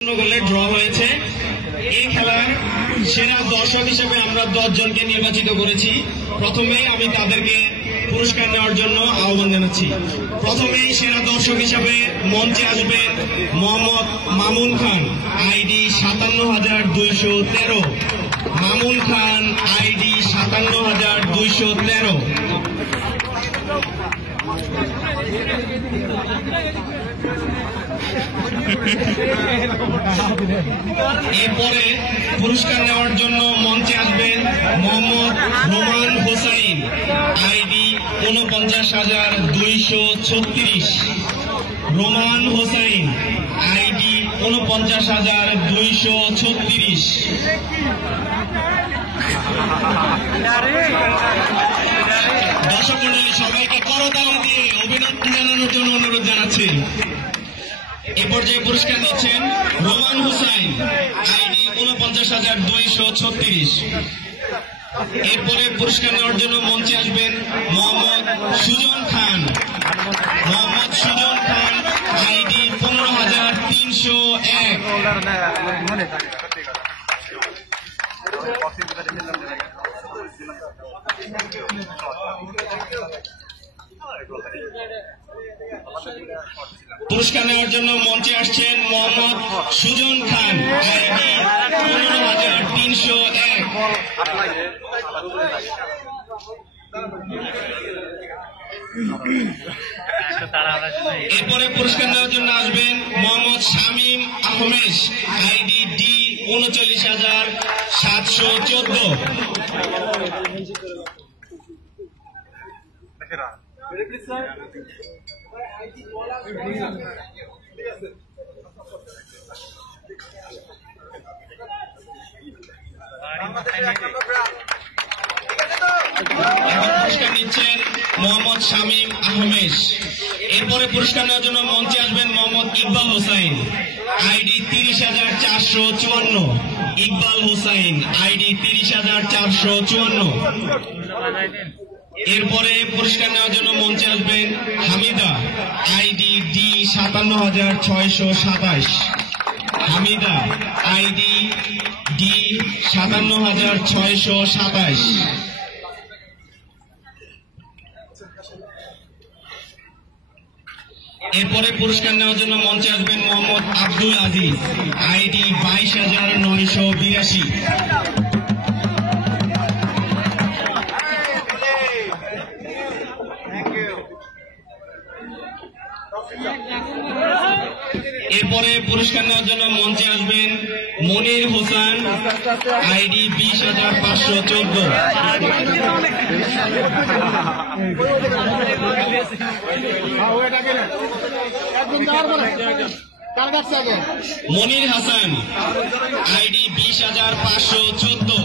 গোলে ড্র হয়েছে। এই খেলার সেরা দর্শক হিসেবে আমরা 10 জনকে নির্বাচিত করেছি। প্রথমেই আমি তাদেরকে পুরস্কার নেওয়ার জন্য আহ্বান জানাচ্ছি। প্রথমেই সেরা দর্শক হিসেবে মঞ্চে আসবেন মোহাম্মদ মামুন খান, আইডি 57,213। মামুন খান, আইডি 57,213। এরপরে পুরস্কার নেওয়ার জন্য মঞ্চে আসবেন Mohammad Roman Hossain, ID 49,236। Roman Hossain, ID 49,236। দর্শক মন্ডলী সবাইকে করতালি দিয়ে অভিনন্দন জানানোর জন্য অনুরোধ জানাচ্ছি। এ পর্যায়ে পুরস্কার দিচ্ছেন রোমান হোসাইন, আইডি 49,236। এরপরে পুরস্কার নেওয়ার জন্য মঞ্চে আসবেন মোহাম্মদ সুজন খান। মোহাম্মদ সুজন খান, আইডি 15,301। পুরস্কার নেওয়ার জন্য মঞ্চে আসছেন মোহাম্মদ সুজন খান, আইডি 15,301। এরপরে পুরস্কার নেওয়ার জন্য আসবেন মোহাম্মদ শামীম আহমেদ, আইডি ডি 39,714। পুরস্কার নিচ্ছেন মোহাম্মদ শামীম আহমেদ। এরপরে পুরস্কার নেওয়ার জন্য মঞ্চে আসবেন মোহাম্মদ ইকবাল হোসাইন, আইডি 30,454। ইকবাল হোসাইন, আইডি 30,454। এরপরে পুরস্কার নেওয়ার জন্য মঞ্চে আসবেন Hamida, ID D 57,627। Hamida, ID D 57,627। এরপরে পুরস্কার নেওয়ার জন্য মঞ্চে আসবেন মোহাম্মদ আব্দুল আজিজ, আইডি 22,982। এরপরে পুরস্কার নেওয়ার জন্য মঞ্চে আসবেন মনির হোসেন, আইডি 20,514। মনির হাসান, আইডি 20,514।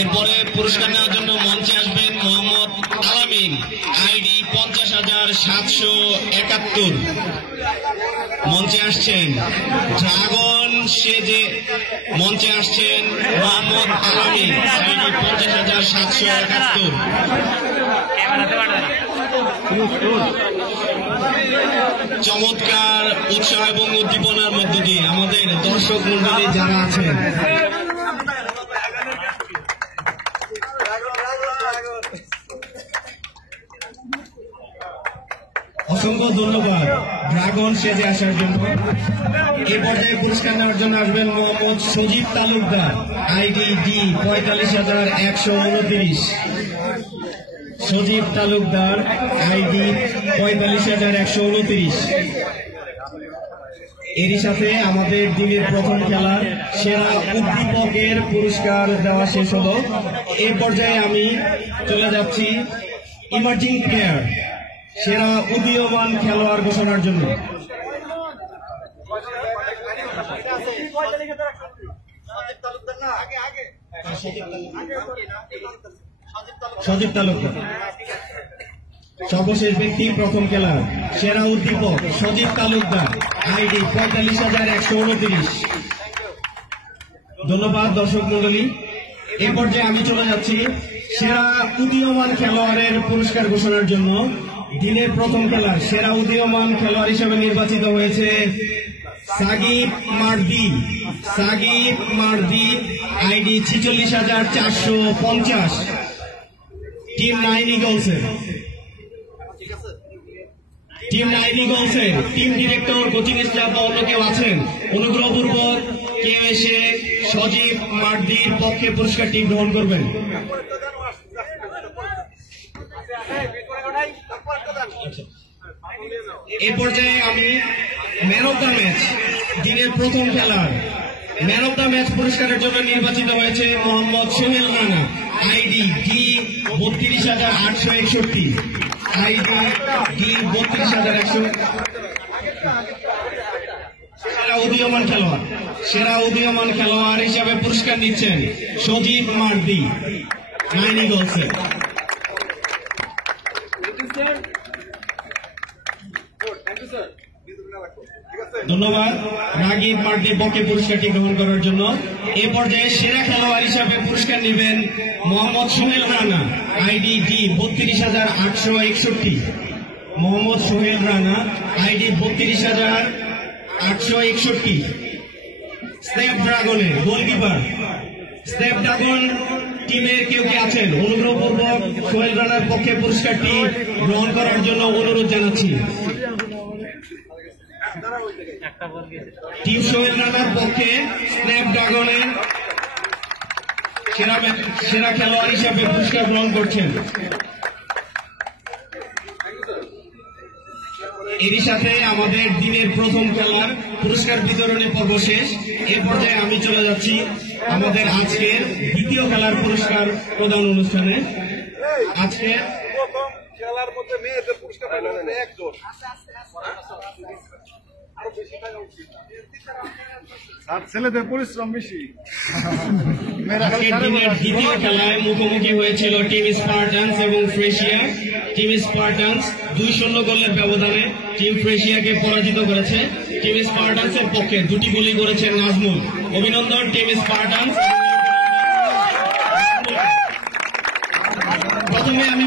এরপরে পুরস্কার নেওয়ার জন্য মঞ্চে আসবেন মোহাম্মদ আলামিন, আইডি 50,771। মঞ্চে আসছেন ড্রাগন সেজে, মঞ্চে আসছেন মোহাম্মদ আলামিন, আইডি 50,771। চমৎকার উৎসাহ এবং উদ্দীপনার মধ্য দিয়ে আমাদের দর্শক মন্ডলী যারা আছেন অসংখ্য ধন্যবাদ ড্রাগন সেজে আসার জন্য। এ পর্যায়ে পুরস্কার নেওয়ার জন্য আসবেন মোহাম্মদ সজীব তালুকদার, আইডি ডি 45,129। সজীব তালুকদার, আইডি 45,129। এরই সাথে আমাদের দিনের প্রথম খেলার সেরা উদ্দীপকের পুরস্কার দেওয়া শেষ হলো। এ পর্যায়ে আমি চলে যাচ্ছি ইমার্জিং প্লেয়ার, সেরা উদীয়মান খেলোয়াড় ঘোষণার জন্য। সজীব তালুকদার। সর্বশেষ ব্যক্তি প্রথম খেলার সেরা উদ্দীপক সজীব তালুকদার, আইডি ৪৫,১২৯। ধন্যবাদ দর্শক মন্ডলী। এ পর্যায়ে আমি চলে যাচ্ছি সেরা উদীয়মান খেলোয়াড়ের পুরস্কার ঘোষণার জন্য। দিনের প্রথম খেলার সেরা উদীয়মান খেলোয়াড় হিসেবে নির্বাচিত হয়েছে সাকিব মার্দি, আইডি ৪৬,৪৫০, টিম 9 ইগলসের। টিম ডিরেক্টর, কোচিং স্টাফ বা অন্য কেউ আছেন, অনুগ্রহপূর্বক কেউ এসে সজীব মার্দির পক্ষে পুরস্কারটি গ্রহণ করবেন। এ পর্যায়ে আমি ম্যান অব দ্য ম্যাচ, দিনের প্রথম খেলার ম্যান অব দ্য ম্যাচ পুরস্কারের জন্য নির্বাচিত হয়েছে Mohammad Sohel Rana, ID D ৩২,৮৬১, ID D ৩২,১৬১। সেরা উদীয়মান খেলোয়াড় হিসাবে পুরস্কার নিচ্ছেন সজীব মার্দি, 9 ইগলসের। ধন্যবাদ রাগিব মার্দি পক্ষে পুরস্কারটি গ্রহণ করার জন্য। এ পর্যায়ে সেরা খেলোয়াড় হিসাবে পুরস্কার নেবেন মোহাম্মদ সোহেল রানা, আইডি ডি ৩২,৮৬১। মোহাম্মদ সোহেল রানা, আইডি ৩২,৮৬১। স্ন্যাপ ড্রাগনের গোলকিপার, স্ন্যাপ ড্রাগন টিমের কেউ কি আছেন, অনুগ্রহপূর্বক সোহেল রানার পক্ষে পুরস্কারটি গ্রহণ করার জন্য অনুরোধ জানাচ্ছি। টিম সোহেল রানার পক্ষে স্ন্যাপ ড্রাগনের সেরা খেলোয়াড় হিসাবে পুরস্কার গ্রহণ করছেন। এরই সাথে আমাদের দিনের প্রথম খেলার পুরস্কার বিতরণী পর্ব শেষ। এ পর্যায়ে আমি চলে যাচ্ছি আমাদের আজকের দ্বিতীয় খেলার পুরস্কার প্রদান অনুষ্ঠানে। আজকে খেলার মধ্যে মেয়েদের পুরস্কার একজন, আর ছেলেদের পরিশ্রম বেশি। দ্বিতীয় খেলায় মুখোমুখি হয়েছিল টিম স্পার্টানস এবং ফ্রেশিয়া। টিম স্পার্টানস ২-০ গোলের ব্যবধানে টিম ফ্রেশিয়াকে পরাজিত করেছে। টিম স্পার্টানসের পক্ষে 2টি গোলই করেছেন নাজমুল। অভিনন্দন টিম স্পার্টানস। প্রথমে আমি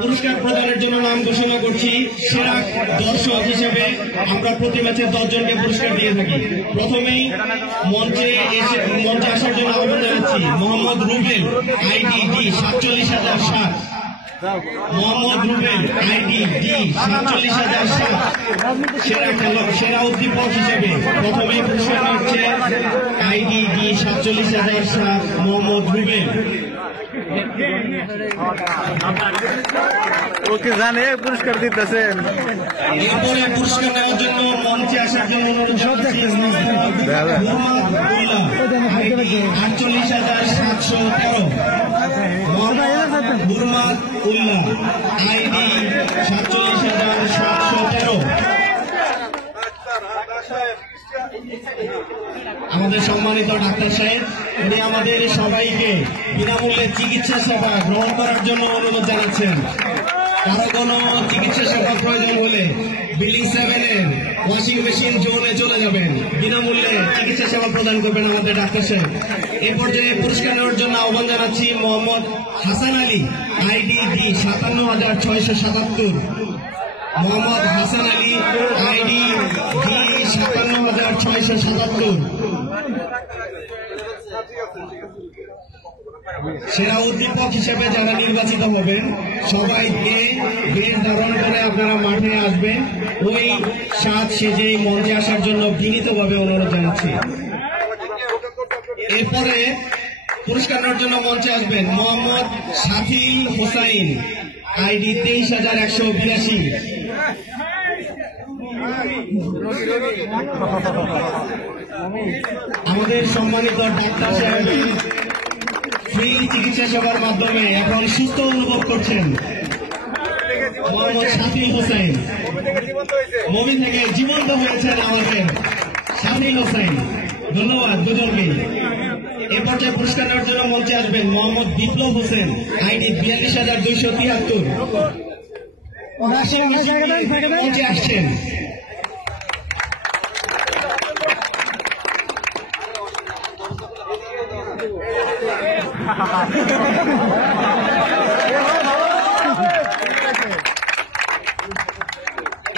পুরস্কার প্রদানের জন্য নাম ঘোষণা করছি। সেরা দর্শক হিসেবে আমরা প্রতি ম্যাচে 10 জনকে পুরস্কার দিয়ে থাকি। প্রথমেই মঞ্চে আসার জন্য আহ্বান জানাচ্ছি Mohammad Rubel, ID D ৪৭,০০৭। Mohammad Rubel, ID D ৪৭,০০৭, সেরা উদ্দীপক হিসেবে প্রথমেই পুরস্কার হচ্ছে আইডি ডি ৪৭,০০৭ মোহাম্মদ রুবেল। ওকে জানে পুরস্কার দিতেছেন। এরপরে পুরস্কার নেওয়ার জন্য মঞ্চে আসার জন্য অনুরোধ জানাচ্ছি ৪৮,৭১৩ মুহাম্মদ উল্লাহ, আইডি ৪৭,৭১৩। আমাদের সম্মানিত ডাক্তার সাহেব, উনি আমাদের সবাইকে বিনামূল্যে চিকিৎসা সেবা গ্রহণ করার জন্য অনুরোধ জানাচ্ছেন। কারো কোনো চিকিৎসা সেবা প্রয়োজন হলে বিল্ডিং 7-এর ওয়াশিং মেশিন জোনে চলে যাবেন, বিনামূল্যে চিকিৎসা সেবা প্রদান করবেন আমাদের ডাক্তার সাহেব। এ পর্যায়ে পুরস্কার নেওয়ার জন্য আহ্বান জানাচ্ছি Mohammad Hasan Ali, ID D ৫৭,৬৭৭। Mohammad Hasan Ali, ID D ৫৭,৬৭৭। সেরা উদ্দীপক হিসেবে যারা নির্বাচিত হবেন সবাইকে বেশ ধারণ করে আপনারা মাঠে আসবেন। ওই সাজ সেজে মঞ্চে আসার জন্য বিনীতভাবে অনুরোধ জানাচ্ছি। এরপরে পুরস্কার নেওয়ার জন্য মঞ্চে আসবেন মোহাম্মদ শাফিল হোসাইন, আইডি ২৩,১৮২। আমাদের সম্মানিত ডাক্তার সাহেব ফ্রি চিকিৎসা সেবার মাধ্যমে এখন সুস্থ অনুভব করছেন মোহাম্মদ শাফিল হোসেন। মুভি থেকে জীবন্ত হয়েছেন আমাদের শাফিল হোসেন। ধন্যবাদ দুজনকে। এ পর্যায়ে পুরস্কার নেওয়ার জন্য মঞ্চে আসবেন মোহাম্মদ বিপ্লব হোসেন, আইডি ৪২,২৭৩। মঞ্চে আসছেন।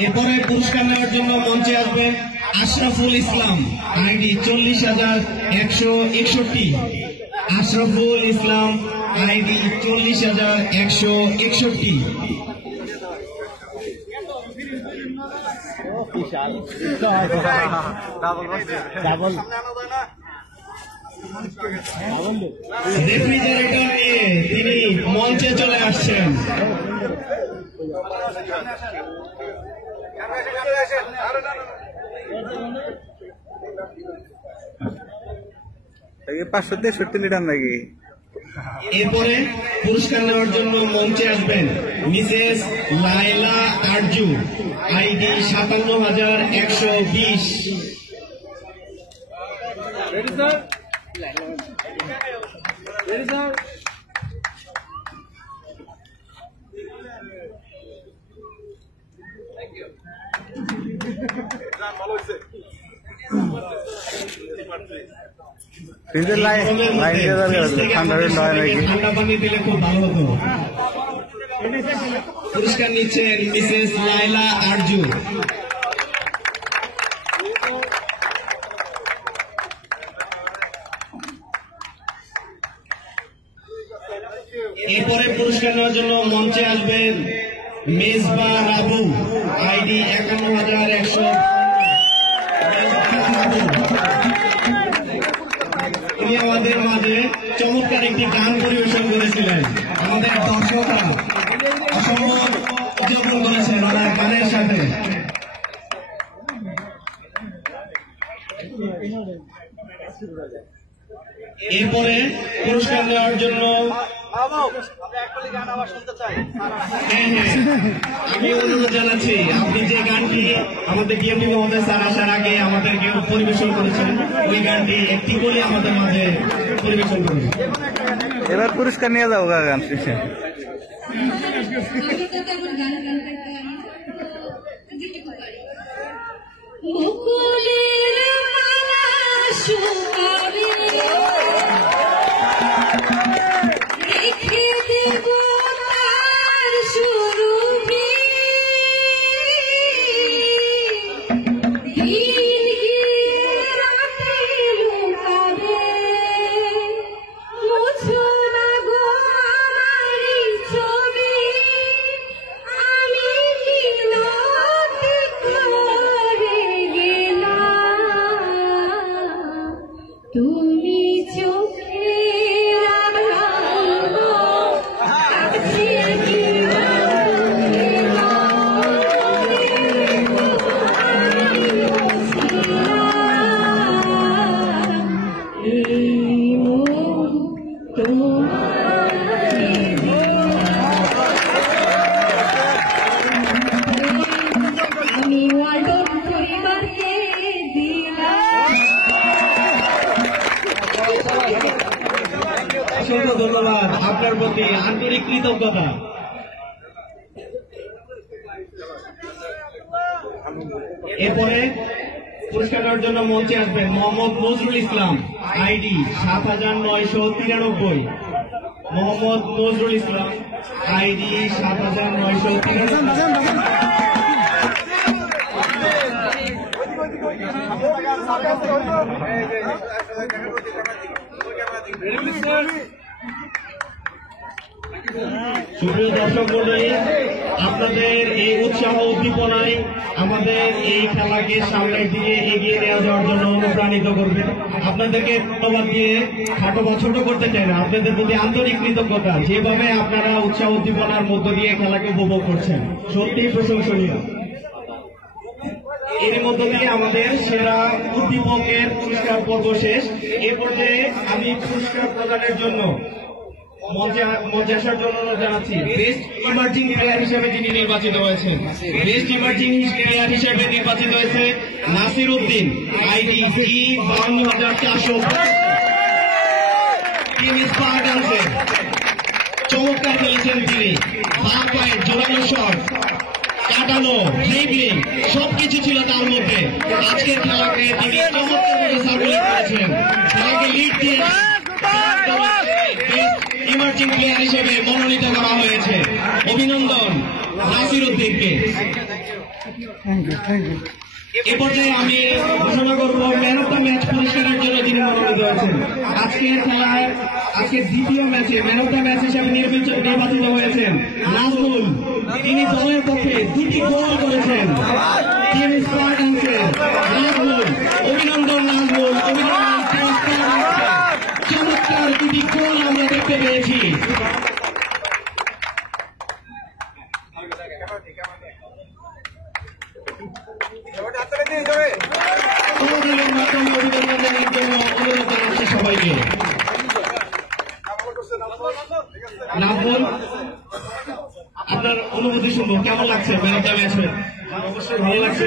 এরপরে পুরস্কার নেওয়ার জন্য মঞ্চে আসবেন Ashraful Islam, ID 40,161। Ashraful Islam, ID 40,161। Refrigerator নিয়ে তিনি মঞ্চে চলে আসছেন। পাঁচশো 63 লিটার নাকি? এরপরে পুরস্কার নেওয়ার জন্য মঞ্চে আসবেন মিসেস লায়লা আরজু, আইডি 57,120। ঠান্ডা পানি দিলে খুব ভালো হতো। পুরস্কার নিচ্ছেন মিসেস লায়লা আরজু। এরপরে পুরস্কার নেওয়ার জন্য মঞ্চে আসবেন মেজবা রাবু, আইডি 51,100। তিনি আমাদের মাঝে চমৎকার একটি গান পরিবেশন করেছিলেন। আমাদের দর্শকরা অসম্ভব উদযাপন করেছেন ওনার গানের সাথে। এরপরে পুরস্কার নেওয়ার জন্য আমি অনুরোধ জানাচ্ছি, আপনি যে গানটি আমাদের ডিএমডি মহোদয় স্যার আসার আগে আমাদেরকে পরিবেশন করেছেন, ওই গানটি একটি করে আমাদের মাঝে পরিবেশন করুন। এবার পুরস্কার নিয়ে যাও গান শেষে। অসংখ্য ধন্যবাদ, আপনার প্রতি আন্তরিক কৃতজ্ঞতা। এরপরে পুরস্কার নেওয়ার জন্য মঞ্চে আসবেন মোহাম্মদ নজরুল ইসলাম, আইডি 7,993। মোহাম্মদ নজরুল ইসলাম, আইডি 7,993। সুপ্রিয় দর্শক মণ্ডলী, আপনাদের এই উৎসাহ উদ্দীপনায় আমাদের এই খেলাকে সামনের দিকে এগিয়ে নিয়ে যাওয়ার জন্য অনুপ্রাণিত করবেন। আপনাদেরকে ধন্যবাদ দিয়ে খাটো বা ছোট করতে চাই না, আপনাদের প্রতি আন্তরিক কৃতজ্ঞতা। যেভাবে আপনারা উৎসাহ উদ্দীপনার মধ্য দিয়ে খেলাকে উপভোগ করছেন, সত্যিই প্রশংসনীয়। এর মধ্য দিয়ে আমাদের সেরা উদ্দীপকের পুরস্কার পর্ব শেষ। এ পর্যায়ে আমি পুরস্কার প্রদানের জন্য মঞ্চে আসার জন্য জানাচ্ছি বেস্ট ইমার্জিং প্লেয়ার হিসেবে যিনি নির্বাচিত হয়েছেন। বেস্ট ইমার্জিং প্লেয়ার হিসেবে নির্বাচিত হয়েছে নাসির উদ্দিন, আইডি 52,400। টিম স্পার্টানসের চমৎকার খেলেছেন তিনি। বাঁ পায়ের জোরালো শট, কাটানো, ড্রিবলিং সবকিছু ছিল তার মধ্যে। আজকের খেলাকে তিনি চমৎকারভাবে সার্কুলেট করেছেন, খেলাকে লিড দিয়ে ইমার্জিং প্লেয়ার হিসেবে মনোনীত করা হয়েছে। অভিনন্দন নাসির উদ্দিনকে। এ পর্যায়ে আমি ঘোষণা করব ম্যান অফ দ্য ম্যাচ পুরস্কারের জন্য যিনি মনোনীত হয়েছেন। আজকের খেলায় আজকের দ্বিতীয় ম্যাচে ম্যান অফ দ্য ম্যাচ হিসেবে নির্বাচিত হয়েছেন নাজমুল। তিনি দলের পক্ষে 2টি গোল করেছেন। টিম স্পার্টানসের নাজমুল, অভিনন্দন নাজমুল, অভিনন্দন। চমৎকার 2টি গোল আমরা দেখতে পেয়েছি। সবাইকে নাজমুল, আপনার অনুভূতি শুনবো, কেমন লাগছে ম্যান অফ দ্য ম্যাচ হয়ে? অবশ্যই ভালো লাগছে।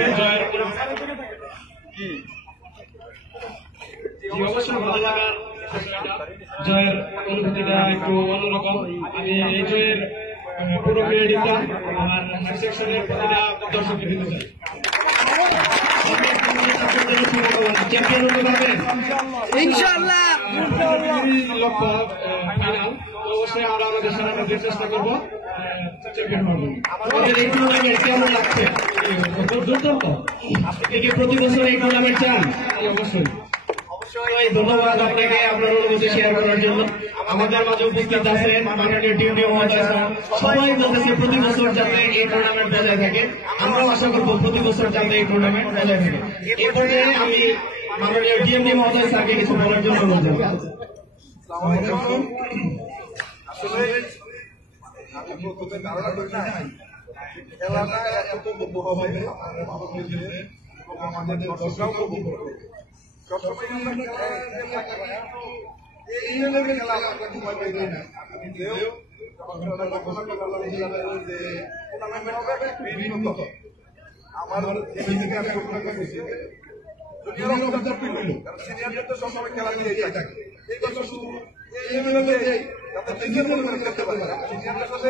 অবশ্যই ভালো লাগার জয়ের অনুভূতিটা একটু অন্যরকম। আমি এই জয়ের পুরো ক্রেডিটটা আমার সেকশনের প্রতিটা দর্শককে দিতে চাই। চ্যাম্পিয়ন হতে পারবেন ইনশাআল্লাহ। লক্ষ্য ফাইনাল, অবশ্যই আমরা আমাদের সেরাটা চেষ্টা করবো চ্যাম্পিয়ন হবো। আমাদের এই টুর্নামেন্ট কেমন লাগছে? দুর্দান্ত। আপনি কি প্রতি বছর এই টুর্নামেন্ট চান? অবশ্যই। ধন্যবাদ আপনাকে আপনার অনুভূতি শেয়ার করার জন্য। আমাদের মাঝে উপস্থিত আছেন মাননীয় ডিউটি মহোদয় স্যার। সবাই বলতেছে প্রতি বছর যাতে এই টুর্নামেন্ট বজায় থাকে। আমরাও আশা করবো প্রতি বছর যাতে এই টুর্নামেন্ট বজায় থাকে। এই পর্যায়ে আমি মাননীয় ডিএমডি মহোদয় স্যারকে কিছু বলার জন্য অনুরোধ করব। আসলে আমি প্রথমে ধারণা করি না খেলাটা এত উপভোগ হবে আমাদের দর্শকরাও উপভোগ করবে। সবসময় এই ধরনের খেলা আমরা সময় পাই না। আমি যেও টুর্নামেন্ট হবে বিভিন্ন আমার থেকে আমি ঘোষণা করেছি জুনিয়র অবস্থা হইল, কারণ সিনিয়রদের তো সবসময় খেলা নিয়ে থাকে। এই বছর শুধু এই মিলে যাতে সিনিয়র মনে করতে পারে, সিনিয়রদের সাথে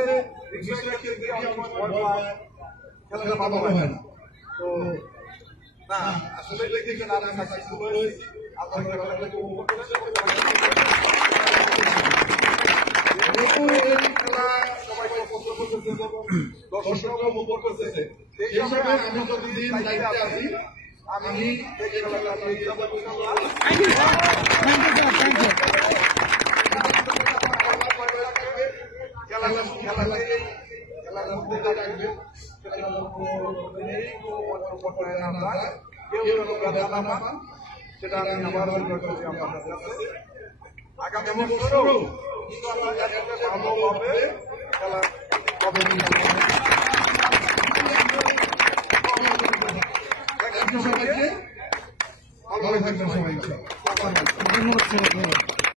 খেলাটা ভালো হয় না। তো না আসলে দেখে না সাকসেসফুল হয়েছি। আপনার খেলাটাকে উপভোগ করেছে, সবাই পছন্দ করতেছে, দর্শকরা উপভোগ করতেছে। সেই হিসাবে আমি যতদিন দায়িত্বে আছি আমি এই খেলাটা সেটা আমি আবার আগামী বছরও ভালোভাবে খেলা হবে। সবাইকে ভালো থাকবেন সবাই।